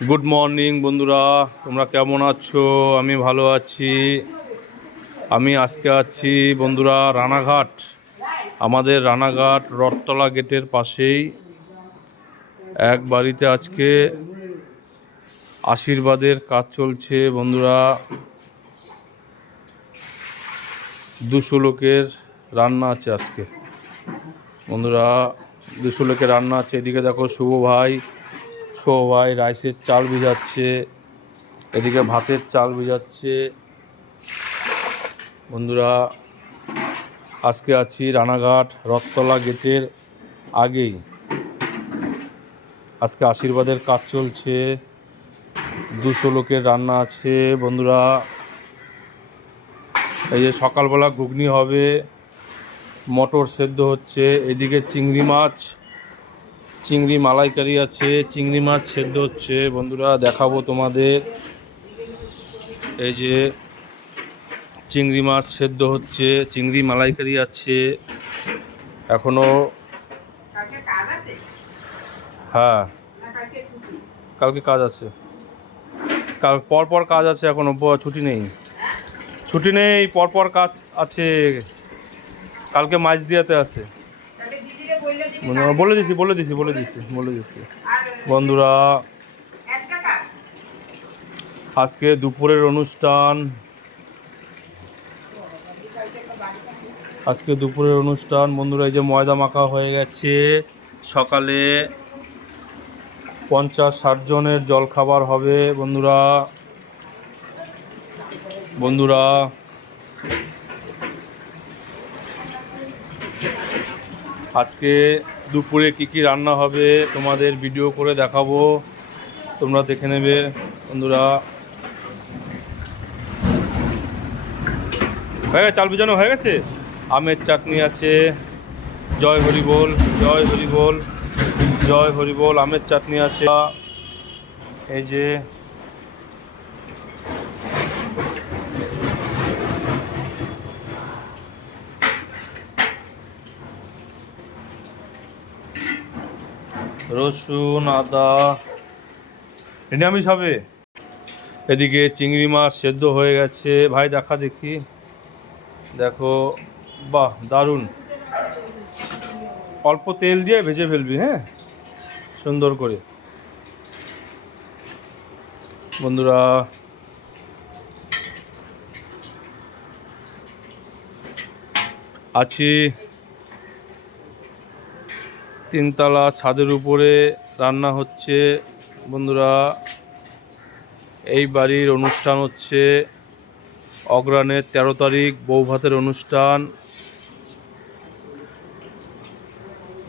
Good morning বন্ধুরা, তোমরা কেমন আছো? আমি ভালো আছি। আমি আজকে আছি বন্ধুরা রানাঘাট। আমাদের রানাঘাট রথতলা গেটের পাশেই এক বাড়িতে আজকে আশীর্বাদের কাজ চলছে বন্ধুরা। 200 লোকের রান্না আছে আজকে বন্ধুরা, 200 লোকের রান্না আছে। এদিকে দেখো শুভ ভাই রাইসের চাল ভিজাচ্ছে, এদিকে ভাতের চাল ভিজাচ্ছে বন্ধুরা। আজকে আছি রানাঘাট রথতলা গেটের আগেই। আজকে আশীর্বাদের কাজ চলছে, 200 লোকের রান্না আছে বন্ধুরা। এই যে সকালবেলা ঘুগনি হবে, মটর সেদ্ধ হচ্ছে, এদিকে চিংড়ি মালাইকারি আছে, চিংড়ি মাছ সেদ্ধ হচ্ছে বন্ধুরা। দেখাবো তোমাদের। এই যে চিংড়ি মাছ সেদ্ধ হচ্ছে, চিংড়ি মালাইকারি আছে এখনো। হ্যাঁ, কালকে কাজ আছে, কাল পরপর কাজ আছে, এখনো ছুটি নেই, পরপর কাজ আছে। কালকে মাছ দিয়াতে আছে বলে দিছি বন্ধুরা। আজকে দুপুরের অনুষ্ঠান, বন্ধুরা। এই যে ময়দা মাখা হয়ে গেছে, সকালে 50-60 জনের জলখাবার হবে বন্ধুরা। আজকে দুপুরে কি রান্না হবে তোমাদের ভিডিও করে দেখাবো, তোমরা দেখে নেবে বন্ধুরা। হয়ে গেছে, চাল ভিজানো হয়ে গেছে। আমের চাটনি আছে, জয় হরি বল, জয় হরি বল, জয় হরি বল। আমের চাটনি আছে। এই যে রসুন, আদা, নিরামিষ হবে। এদিকে চিংড়ি মাছ সেদ্ধ হয়ে গেছে। ভাই দেখা দেখি, দেখো, বাহ দারুণ। অল্প তেল দিয়ে ভেজে ফেলবি, হ্যাঁ, সুন্দর করে বন্ধুরা। আছি 3তলা ছাদের উপরে, রান্না হচ্ছে বন্ধুরা। এই বাড়ির অনুষ্ঠান হচ্ছে অগ্রহায়ণের 13 তারিখ, বউ ভাতের অনুষ্ঠান।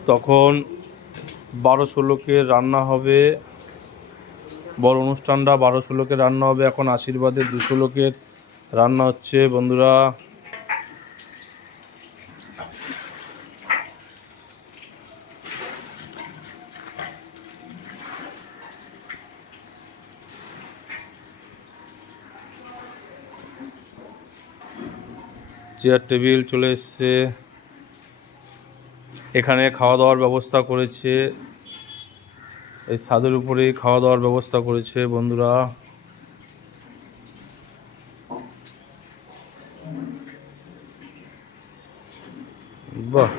তখন 1200 লোকের রান্না হবে, বড় অনুষ্ঠানটা 1200 লোকের রান্না হবে। এখন আশীর্বাদের 200 লোকের রান্না হচ্ছে বন্ধুরা। চেয়ার টেবিল চলে এসছে, এখানে খাওয়া দাওয়ার ব্যবস্থা করেছে। এই ছাদের উপরেই খাওয়া দাওয়ার ব্যবস্থা করেছে বন্ধুরা। বাহ,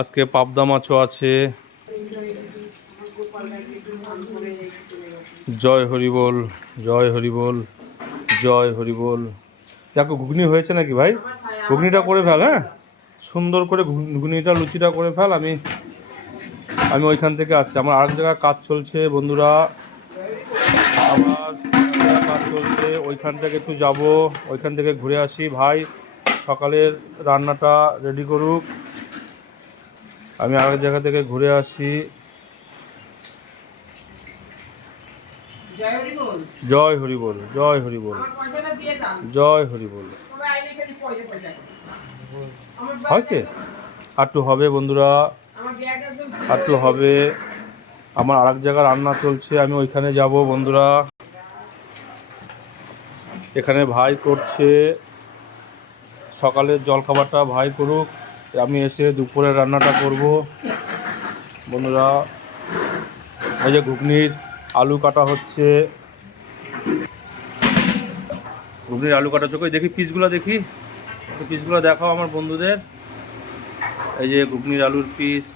আজকে পাবদা মাছও আছে। জয় হরি বল, জয় হরি বল, জয় হরি বল। দেখো ঘুগনি হয়েছে নাকি ভাই? ঘুগনিটা করে ফেল, হ্যাঁ, সুন্দর করে ঘুগনিটা লুচিটা করে ফেল। আমি ওইখান থেকে আসছি, আমার আরেক জায়গায় কাজ চলছে বন্ধুরা। আমার কাজ চলছে, ওইখান থেকে একটু যাব, ওইখান থেকে ঘুরে আসি। ভাই সকালের রান্নাটা রেডি করুক, আমি আরেক জায়গা থেকে ঘুরে আসি। জয় হরি বল, জয় হরি বল, জয় হরি বল। হয়েছে একটু হবে বন্ধুরা, একটু হবে। আমার আরেক জায়গায় রান্না চলছে, আমি ওইখানে যাব বন্ধুরা। এখানে ভাই করছে, সকালের জলখাবারটা ভাই করুক, আমি এসে দুপুরের রান্নাটা করব বন্ধুরা। এই যে ঘুগনির আলু কাটা হচ্ছে, ঘুগনির আলু কাটা চোখে দেখি পিসগুলো, দেখি পিসগুলো দেখাও আমার বন্ধুদের। এই যে ঘুগনির আলুর পিস,